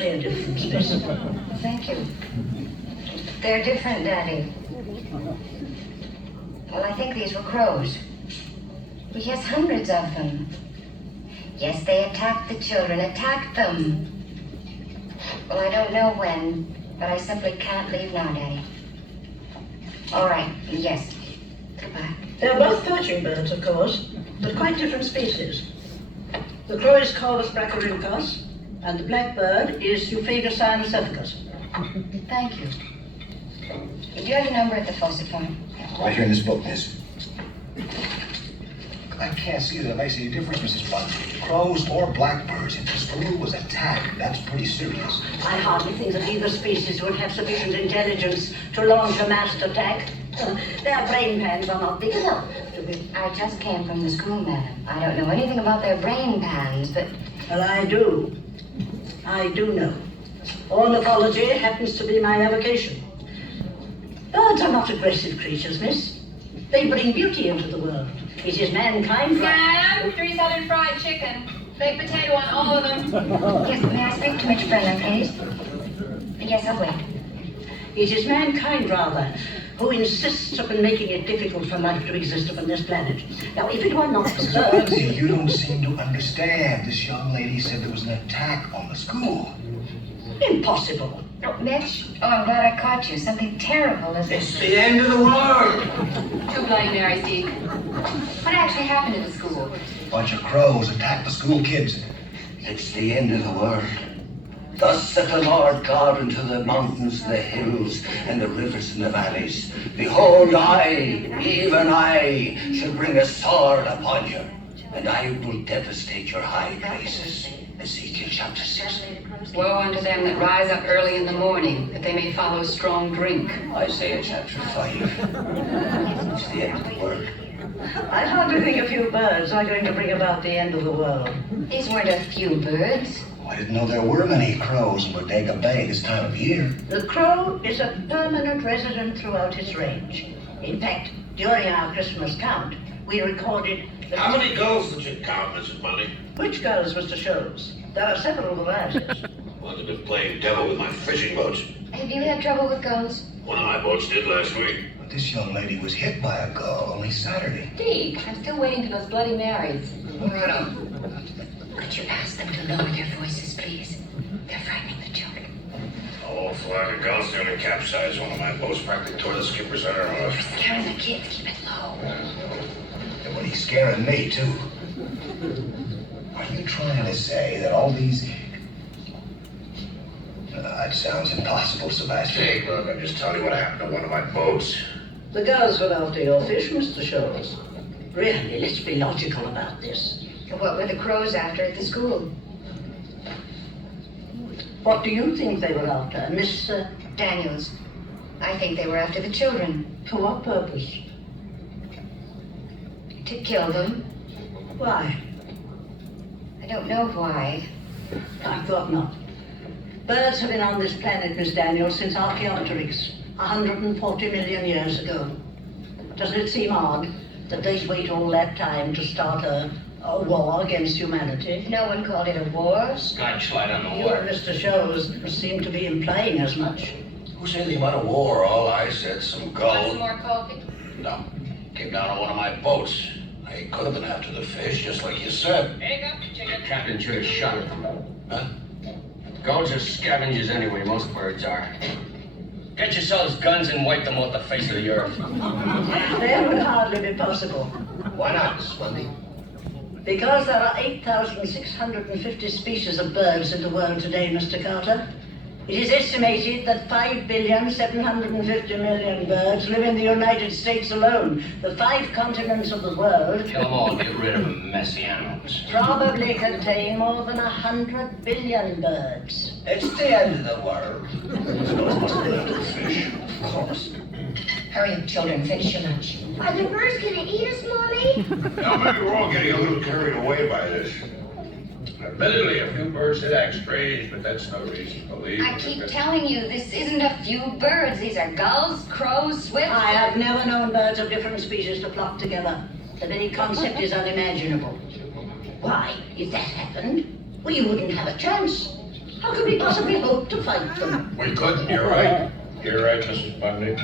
They're different species. Thank you. They're different, Daddy. Well, I think these were crows. Yes, hundreds of them. Yes, they attacked the children, attacked them. Well, I don't know when, but I simply can't leave now, Daddy. All right, yes. Goodbye. They're both perching birds, of course, but quite different species. The crow is Corvus brachyrhynchos, and the blackbird is Euphedra cyanocephacus. Thank you. Do you have a number at the Fawcett Farm? Right here in this book, miss. I can't see that it makes any difference, Mrs. Blunt. Crows or blackbirds, if the school was attacked, that's pretty serious. I hardly think that either species would have sufficient intelligence to launch a massed attack. Their brain pans are not big enough to be... I just came from the school, madam. I don't know anything about their brain pans, but... Well, I do. I do know. Ornithology happens to be my avocation. Birds are not aggressive creatures, miss. They bring beauty into the world. It is mankind... Sam, 3 southern fried chicken. Baked potato on all of them. Yes, may I speak to Mitch Brennan, please? Yes, I'll wait. It is mankind, rather, who insists upon making it difficult for life to exist upon this planet. Now, if it were not for birds... You don't seem to understand. This young lady said there was an attack on the school. Impossible. Oh, Mitch? Oh, I'm glad I caught you. Something terrible is... It's the end of the world. Too Bloody Mary, Steve. What actually happened to the school? A bunch of crows attacked the school kids. It's the end of the world. Thus saith the Lord God unto the mountains, the hills, and the rivers and the valleys. Behold, I, even I, shall bring a sword upon you, and I will devastate your high places. Ezekiel chapter 6. Woe unto them that rise up early in the morning, that they may follow strong drink. Isaiah chapter 5. It's the end of the world. I hardly think a few birds are going to bring about the end of the world. These weren't a few birds. I didn't know there were many crows in Bodega Bay this time of year. The crow is a permanent resident throughout its range. In fact, during our Christmas count, we recorded... How many gulls did you count, Mrs. Bunny? Which gulls, Mr. Shows? There are several varieties. Well, they've been playing devil with my fishing boats. Have you had trouble with gulls? One of my boats did last week. But this young lady was hit by a gull only Saturday. Steve, I'm still waiting for those Bloody Marys. Right up. Could you ask them to lower their voices, please? They're frightening the children. A whole flock of gulls nearly capsized one of my boats, practically tore the skipper's header off. Scaring the kids. Keep it low. And when he's scaring me, too. Are you trying to say that all these... that sounds impossible, Sebastian. Hey, look, I'm just telling you what happened to one of my boats. The gulls were after your fish, Mr. Shows. Really, let's be logical about this. What were the crows after at the school? What do you think they were after, Miss... Daniels. I think they were after the children. For what purpose? To kill them. Why? I don't know why. I thought not. Birds have been on this planet, Miss Daniels, since Archaeopteryx, 140 million years ago. Doesn't it seem odd that they'd wait all that time to start a war against humanity? No one called it a war. Scotch light on the You and Mr. Shows seem to be implying as much. Who said anything about a war? All I said, some Want gull. some more coffee? No. Came down on one of my boats. They could have been after the fish, just like you said. Pick up your chicken. Captain should have shot at them. Huh? Gulls are scavengers anyway, most birds are. Get yourselves guns and wipe them off the face of the earth. That would hardly be possible. Why not, Mrs. Bundy? Because there are 8,650 species of birds in the world today, Mr. Carter. It is estimated that 5,750,000,000 birds live in the United States alone. The 5 continents of the world Kill them all, get rid of them messy animals. probably contain more than 100 billion birds. It's the end of the world. So it must have been after the fish. Of course. Hurry up, children. Finish your lunch. Are the birds gonna eat us, Mommy? Now, maybe we're all getting a little carried away by this. Admittedly, a few birds did act strange, but that's no reason to believe. I keep telling you, this isn't a few birds. These are gulls, crows, swifts. I have never known birds of different species to flock together. The very concept is unimaginable. Why, if that happened, we wouldn't have a chance. How could we possibly hope to fight them? We couldn't, you're right. You're right, Mrs. Bundy.